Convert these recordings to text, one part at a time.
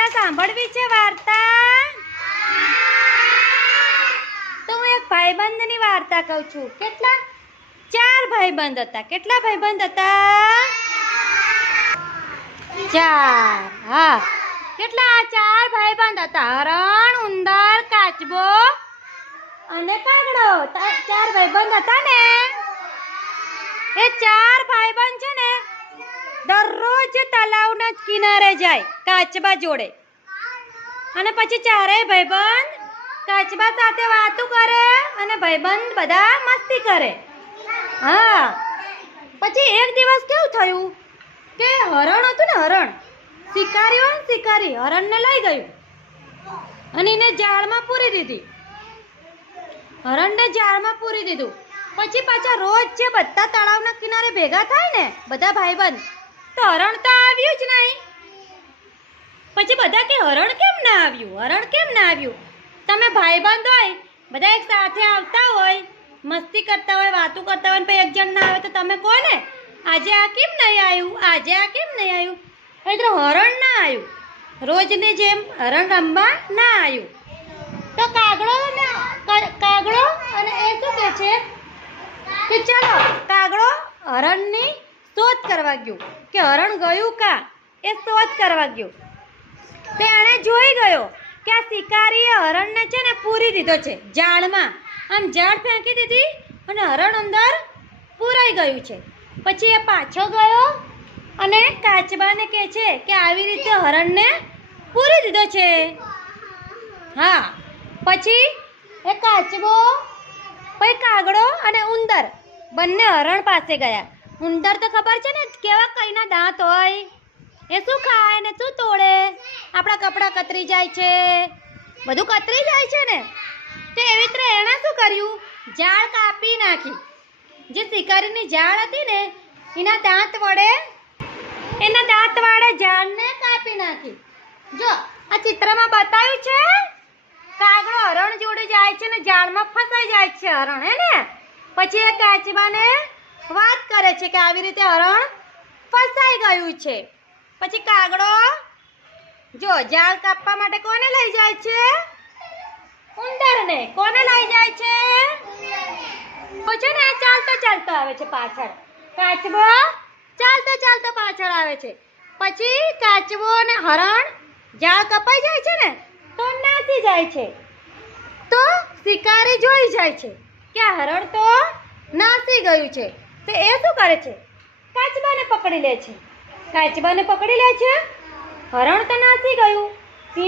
વાર્તા સાંભળવી છે? વાર્તા તો હું એક ભાઈબંધની વાર્તા કહું છું. કેટલા? 4 ભાઈબંધ હતા. કેટલા ભાઈબંધ હતા? 4. હા, કેટલા? 4 ભાઈબંધ હતા. હરણ, ઉંદર, કાચબો અને કાગડો. 4 ભાઈબંધ હતા ને. એ 4 ભાઈબંધ છે ને દરરોજ તલાવના કિનારે જાય કાચબા જોડે, અને પછી 4 ભાઈબંધ કાચબા સાથે વાતો કરે અને ભાઈબંધ બધા મસ્તી કરે. હા, પછી એક દિવસ કેવું થયું કે હરણ હતું ને, હરણ શિકારી હરણને લઈ ગયું અને એને જાળમાં પૂરી દીધી. હરણને જાળમાં પૂરી દીધું. પછી પાછા રોજ જે બધા તળાવના કિનારે ભેગા થાય ને બધા ભાઈબંધ, તો હરણ તો આવ્યું જ નહીં. પછી બધા કે હરણ કેમ ના આવ્યું, હરણ કેમ ના આવ્યું? તમે ભાઈબંધ હોય, બધા એક સાથે આવતા હોય, મસ્તી કરતા હોય, વાતો કરતા હોય, પછી એક જણ ના આવે તો તમે કહો ને, આજે આ કેમ નહીં આવ્યું, આજે આ કેમ નહીં આવ્યું? એટલે હરણ ના આવ્યું. રોજની જેમ હરણ રમવા ના આવ્યું. તો કાગડો અને એ શું કહે છે કે ચાલો કાગડો હરણની શોધ કરવા ગયો, કે હરણ ગયું કા, એ શોધ કરવા ગયો. તો એણે જોઈ ગયો કે આ શિકારીએ હરણને છે ને પૂરી દીધો છે જાળમાં. આમ જાળ ફેંકી દીધી અને હરણ અંદર પૂરાઈ ગયું છે. પછી એ પાછો ગયો અને કાચબાને કહે છે કે આવી રીતે હરણને પૂરી દીધો છે. હા, પછી એ કાચબો, પછી કાગડો અને ઉંદર બંને હરણ પાસે ગયા. ઉંદર તો ખબર છે ને કેવા કઈના દાંત હોય, એ શું ખાય ને શું તોડે? આપણા કપડાં કતરી જાય છે, બધું કતરી જાય છે ને. તો એવી રીતે એણે શું કર્યું? જાળ કાપી નાખી. જે શિકારીની જાળ હતી ને એના દાંત વડે જાળને કાપી નાખી. જો આ ચિત્રમાં બતાવ્યું છે, કાગડો હરણ જોડે જાય છે ને જાળમાં ફસાઈ જાય છે હરણ, હે ને. પછી એ કાચબાને વાત કરે છે કે આવી રીતે હરણ ફસાઈ ગયું છે. પછી કાગડો જો જાળ કાપવા માટે કોને લઈ જાય છે? ઉંદરને. કોને લઈ જાય છે? પછી ને ચાલતો આવે છે પાછળ. કાચબો ચાલતો પાછળ આવે છે. પછી કાચબો અને હરણ જાળ કપાઈ જાય છે ને તો નાસી જાય છે. તો શિકારી જોઈ જાય છે કે આ હરણ તો નાસી ગયું છે. તો એ શું કરે છે? કાચબાને પકડી લે છે. હરણ તો નાસી ગયું,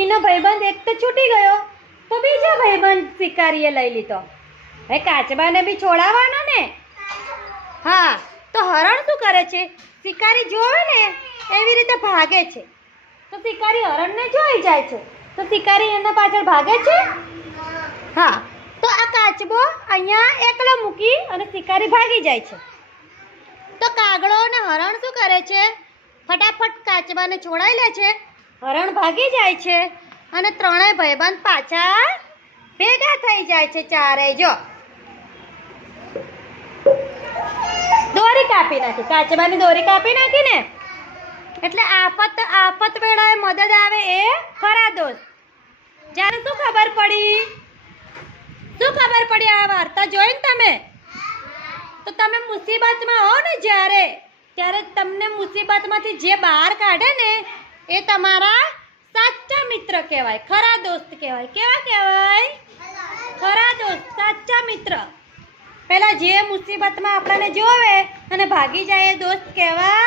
એનો ભાઈબંધ એક તો છૂટી ગયો, તો બીજો ભાઈબંધ શિકારીએ લઈ લીધો. હવે કાચબાને બી છોડાવવાનો ને. હા, તો હરણ શું કરે છે? શિકારી જોવે ને એવી રીતે ભાગે છે. તો શિકારી હરણને જોઈ જાય છે, તો શિકારી એના પાછળ ભાગે છે. હા, તો આ કાચબો અહીંયા એકલો મૂકી અને શિકારી ભાગી જાય છે. તો કાગડો અને હરણ શું કરે છે? ફટાફટ કાચબાને છોડાઈ લે છે. હરણ ભાગી જાય છે અને ત્રણેય ભાઈબંધ પાછા ભેગા થઈ જાય છે. ચારેય જો દોરી કાપી નાખી, કાચબાની દોરી કાપી નાખી ને. એટલે આફત વેળાએ મદદ આવે એ ખરા દોસ્ત. જ્યારે શું ખબર પડી આ વાર્તા જોઈને તમે? તો તમે મુસીબતમાં હો ને ત્યારે તમને મુસીબતમાંથી જે બહાર કાઢે ને એ તમારા સાચા મિત્ર કહેવાય, ખરા દોસ્ત કહેવાય. કેવા કહેવાય? ખરા દોસ્ત, સાચા મિત્ર. પહેલા જે મુસીબતમાં આપણને જોવે અને ભાગી જાય એ દોસ્ત કહેવાય